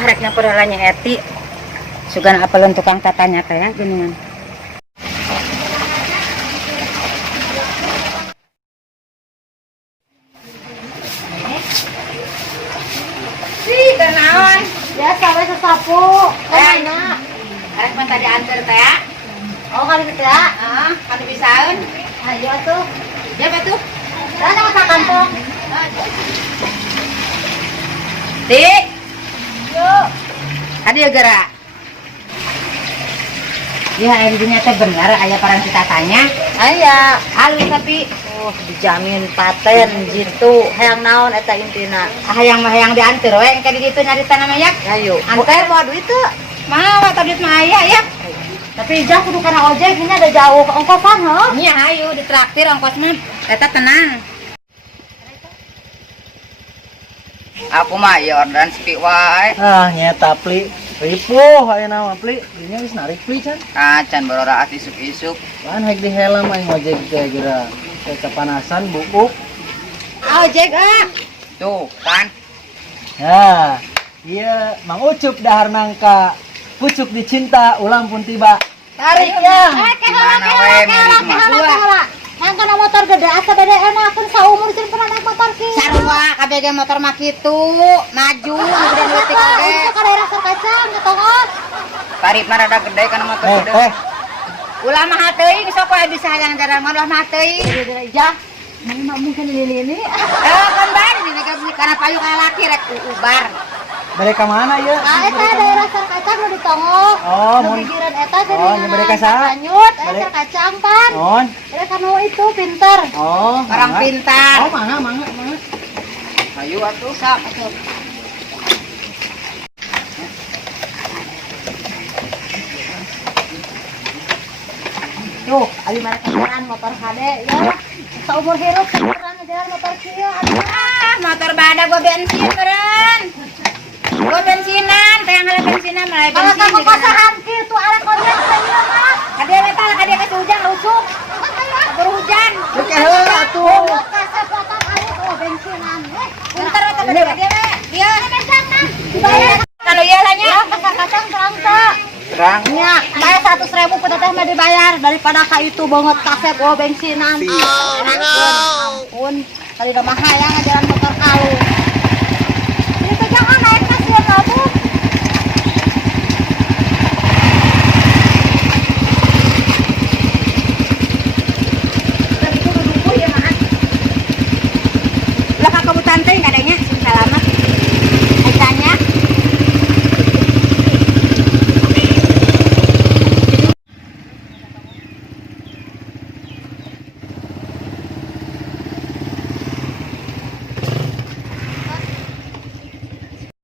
Reknya pedalanya Eti sugan apelun tukang tatanya teh geuningan. Naon? Biasa we sasapu. Mana? Arek mah tadi anter teh. Oh, kali teh ya. Heeh, kanu bisaeun. Ayo atuh. Ya betul. Datang ke kampung. Ti, Yuk. ada ya gerak. Ya, intinya teh benar aya paran kita tanya. Aya. Halus tapi Dijamin paten gitu. Hayang naon eta intina. hayang dianter we engke di ditu nyarita nama yak. Ayo. Anter Mau duit teu? mau eta duit mah aya ya. Tapi jah kudu kana ojek ini ada jauh ongkosan heuh. Nya hayu ditraktir ongkosna. Eta tenang. Aku mah ya orderan sepi wae. Ah nyeta pli ripuh ayeuna mah pli dinya geus narik pli can Kacan bororaat isuk-isuk. pan haek di helm aing ngojek teh geura teh kepanasan bukuk Ojek tuh kan. ya iya Mang Ucup dahar nangka pucuk dicinta ulang pun tiba tarik ya Gimana we milik mah dua. Yang kana motor gede asa beda enak pun saumur jeung pernah naik motor ki. Sarua kabeh motor mah kitu, maju udah leutik oge. Itu ka daerah Sarkacang ketongos. Tarifna rada gede kana motor gede. Ulah mah teuing sok we bisa hayang jarang mah ulah mah teuing. Jah. Mana mungkin ini. Kan ban ini kana payu ka laki rek ubar. mereka mana ya Eta daerah Sarkacang nu ditongos. Oh, Nu mun pikiran eta jadi Oh, nya mereka saha? Lanjut, Mere- Sarkacang pan. non Mereka nu itu pinter. oh Orang mangga. pintar. Oh mangga Ayo atuh sok atuh. Tuh, ali mereka jalan motor HD ya. Saumur hirup sekarang jalan motor kieu. Motor badak gua bensin beren. Gua bensinan, teh ngale bensinan mulai Kalau bensin. kamu pasaran kitu arek konten saya mah. Kadea eta kadea kasih hujan rusuk. Keburu hujan. Oke heula atuh Kasih potong air oh bensinan. Bentar eta kadea we. Dia Dibayar kalau ieu lah nya. ya kacang terang teh. terang Nya, bayar 100.000 pada teh mah dibayar daripada ka itu banget kaset oh bensinan. Ampun, kali udah mahal ya ngajalan motor kalu. Itu jangan naik kasihan kamu. Lah ka kebutan teh kadanya selamat. Aitanya.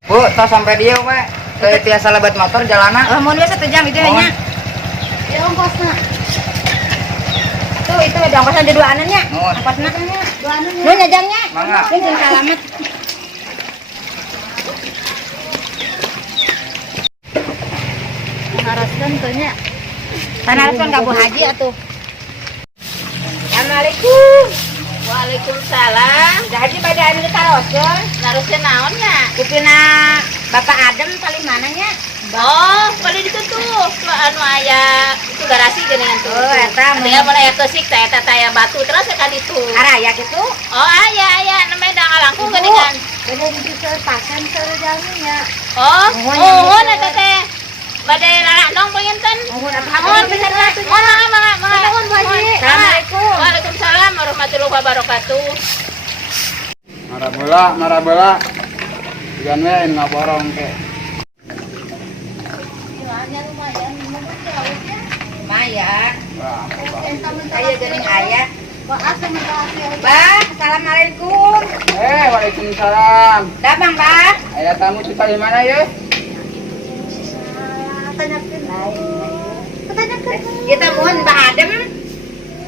Bu, tos sampai dia we. Teu tiasa lebat motor jalanan. Mun biasa 1 jam itu nya. Ya ongkosna. Tuh itu ada ongkosna di dua anannya. Ongkosna. Dua anu Nu nyajangnya. Mangga. Ini selamat. haraskan tuh nya. Tanarkan ka Bu Haji atuh. Assalamualaikum. Waalaikumsalam. Dah Haji pada anu ditaoskeun. Naruskeun naon nya? Kupina Bapak Adem paling mananya? Oh, balik di situ. Tuh anu aya itu garasi geuningan tuh. Oh, eta Tinggal mulai kesik teh eta taya batu terus ka ditu. araya gitu. Oh, aya namanya da ngalangkung geuningan. Beda di situ pakan serjaminya. Oh, Nuhun, oh, eta teh. Bade lalandong penginten. Mohon Oh, bener lah. Mangga. Nuhun, Bu Haji. Assalamualaikum. Waalaikumsalam warahmatullahi wabarakatuh. Marabela jangan main ngaborong ke Lumayan. Saya geuning aya. Maaf semoga hasil. Bah, assalamualaikum. waalaikumsalam Dabang, Bah. ayah tamu kita di mana ya Tanyakeun. Tanyakeun. Kita mohon Mbah Adem.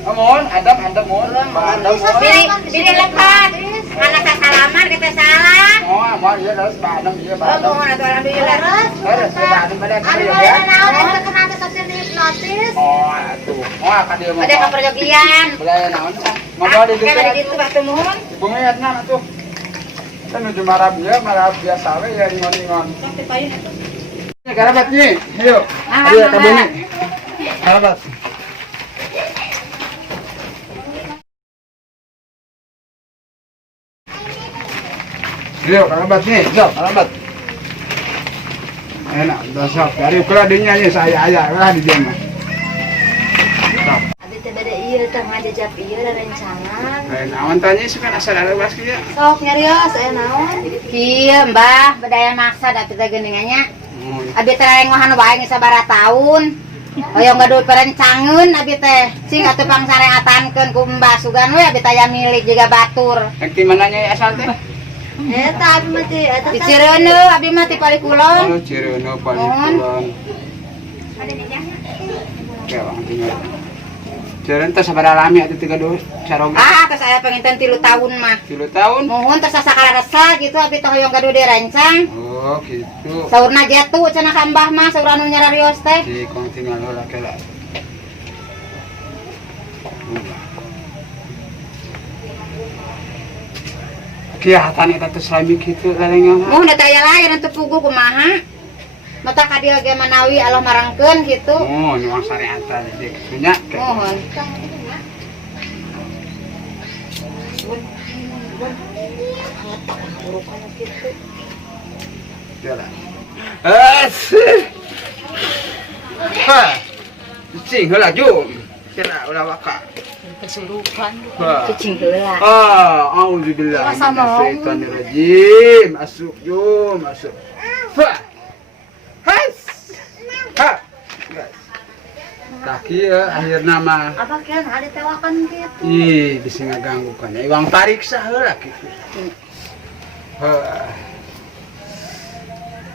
mohon adab mohon Diri lepas. Karena saya salaman kita salah. Oh, mau iya terus badem iya Oh, badem. mohon atuh alhamdulillah. Terus ya badem pada Abi kerja. bae naon terkenal stasiun hipnotis. Oh, atuh. Oh, akan dia mau. Ada keperjogian. Belaya naon? Mau di Kan ditu. di situ batu mohon. Ibu ngeliatnya atuh. Kan nuju marab biasa we ya ingon-ingon. Ini karabat nih. Ayo. Ayo ke bumi. Karabat. Ayo karabat nih. Sok karabat. Enak, udah sok. Dari ukuran dinya nih saya lah di dia mah. Abi teh bade ieu teh ngadejap ieu da rencangan. Naon tanya sih kan asal ada bas kieu. Sok nyarios aya naon? Kieu Mbah, bedaya maksa da kita geuningannya. Oh, Abi teh rengohan wae geus sabaraha taun. Hoyong gaduh perencangeun abi teh. Sing atuh pangsareatankeun ku Mbah Sugan we abi teh aya milik juga batur. yang di mananya asal teh? Eta abi mah teh eta Di Cireuneu abi mah ti Palikulon. Oh, Cireuneu Palikulon. Ya, Bang, tinggal. Cireuneu teh sabaraha lami atuh 32 saroga. Ah, tos aya penginten 3 tahun mah. 3 tahun. Mohon tos sakala resah gitu abi teh hoyong gaduh direncang. Oh, gitu. Saurna jatuh cenah ka Mbah mah saur anu nyararios teh. Si kong tinggal heula kela. Kelihatan eta teh salami kitu lalengan. Mohon da teh aya lain atuh pugu kumaha. Mata ka dieu ge manawi Allah marangkeun gitu. Oh, nyuang sareatan jadi kitunya. Mohon. Jalan. Asih. Ha. Cing heula jum. Cenah ulah waka. kesurupan. Cicing heula. Auzubillah minasyaitonirrajim. Masuk jum, masuk. Ha. Has. Ha. Tak kieu akhirna mah. Abah kieu ada tewakan gitu. Ih, bisa ngaganggu kan. Iwang pariksa heula kitu. Heuh.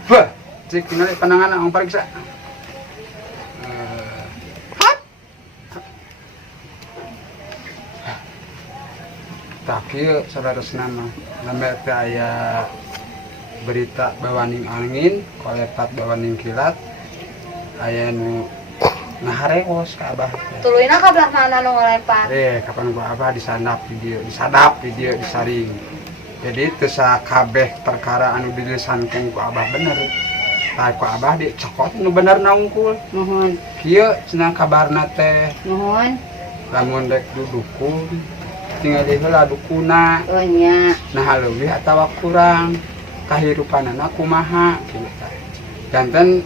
Heuh, cek tinggal panangan iwang pariksa. Hat. Tak kieu saudara mah. Lambe teh aya berita bawaning angin, kolepat bawaning kilat. Aya nu ngahareos ka Abah. Tuluina ka belah mana nu ngelempar? Kapan gua Abah disadap di dieu disaring. Jadi teu sakabeh perkara anu dilisankeun ku Abah bener. Tah ku Abah dicokot nu bener naungkul. Nuhun. Kieu cenah kabarna teh Nuhun. lamun dek dukun tinggal di heula dukuna. Oh nya. Nah leuwih atawa kurang kahirupanana kumaha kitu tah. Janten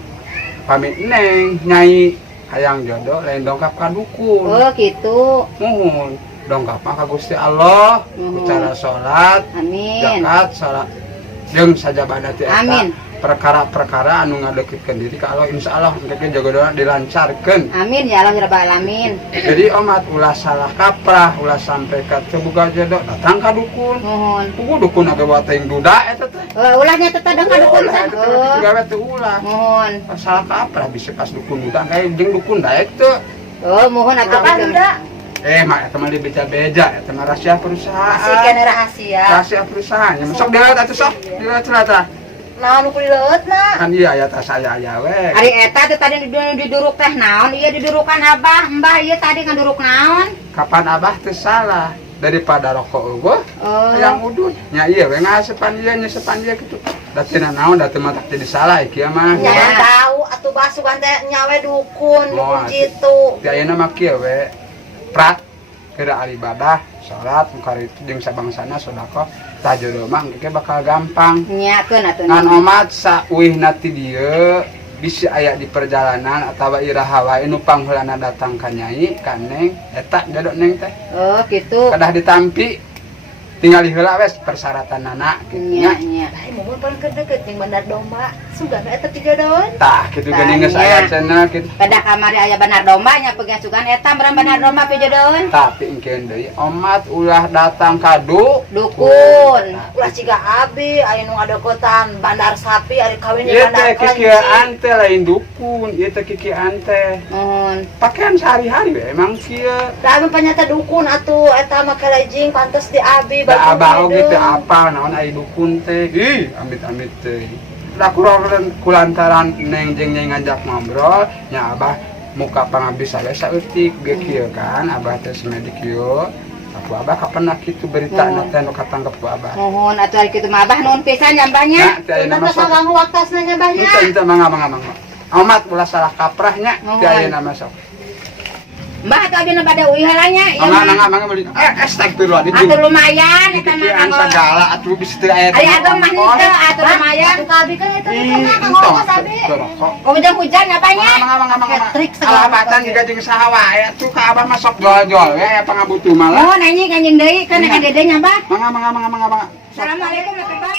pamit neng nyai hayang jodoh lain dongkap ka dukun. Oh gitu. Mohon dongkap mah ka Gusti Allah Mohon. cara salat, Amin. zakat, salat jeung sajabana ti eta Amin. perkara-perkara anu ngadekitkeun diri ka Allah insyaallah engke jodohna dilancarkeun. Amin ya Allah ya Rabbal alamin. Jadi omat ulah salah kaprah, ulah sampai ka teu boga jodoh datang ka dukun. Nuhun. Pugu dukun aga bawa teuing duda eta teh. Ulahnya teh tadang ka dukun san. Oh. Gawe teu ulah. Mohon. Salah kaprah bisa pas dukun duda kayak jeung dukun daek teu. Oh, mohon atuh Apa gitu. duda? Mak eta mah dibeja-beja, eta mah rahasia perusahaan. Si kene rahasia. Rahasia perusahaan. Masuk dilihat atuh sok, dilihat celata. Naon ku dileutna? Kan iya aya tas saya aya we. Ari eta teh tadi diduruk teh naon? Ieu didurukan Abah, Mbah ieu tadi ngaduruk naon? Kapan Abah teu salah daripada rokok eueuh Oh. yang udud. Nya ieu we ngasepan ieu nyesepan ieu kitu. Da teu naon da teu mah tak jadi salah ieu mah. Nya Ya. tahu atuh basukan teh nyawe dukun, Oh, dukun jitu. Ti ayeuna mah kieu we. Prat kira ibadah, salat, mukari jeung sabangsana sedekah, tah jodoh mah engke bakal gampang. Nyakeun atuh. Ngan omat saueuhna ti dieu bisa aya di perjalanan atawa iraha wae nu pangheulana datang ka nyai ka neng eta jodoh neng teh Oh, gitu. kadah ditampi tinggal heula wes persyaratanana kitu Nya nya. nya. Ai mumun paling kedeket jeung bandar domba. sugan eta pijodohan. Tah kitu geuning geus Tanya. aya cenah kitu. Pada kamari aya benar domba nya pegasukan eta meureun benar domba pijodohan. Tapi engkeun deui omat ulah datang ka Dukun. Ulah ciga abi aya nu ngadeukeutan bandar sapi ari kawin di ieu bandar teh kikieuan teh lain dukun, ieu teh kikieuan teh. Mun Pakaian sehari-hari we emang kieu. Da abi panyata dukun atuh eta mah kalajing pantes di abi Da abah oge hideung. teh apa naon aya dukun teh. Ih, amit-amit teh. Da kulantaran neng jeung nyai ngajak ngobrol, nya abah muka pangabdi saya saeutik ge kieu kan, abah teh semedik kieu. Aku abah kapan kitu berita teh nu katanggep ku abah. mohon atuh ari kitu mah abah nuhun pisan jambahnya. Nah, teh ayeuna Teu mah sok. saganggu waktasna nya bahnya. Ente mangga. Amat ulah salah kaprahnya, teh ayeuna mah sok. Mbah atuh abina pada uih halanya. Mangga meuli. Astagfirullah. Atuh lumayan eta mah Pikiran kanggo. segala atuh bisa teu aya. Ari ageng mah henteu atuh lumayan. Atuh ka abi kan eta Ih, kanggo ongkos abi. Hujan-hujan apanya? Mangga. Trik segala Alabatan juga jeung saha wae atuh ka abah masuk jual-jual we aya pangabutuh mah lah. Mohon anjing deui kan yang dede nya, Mbah. Mangga. Assalamualaikum atuh, Pak.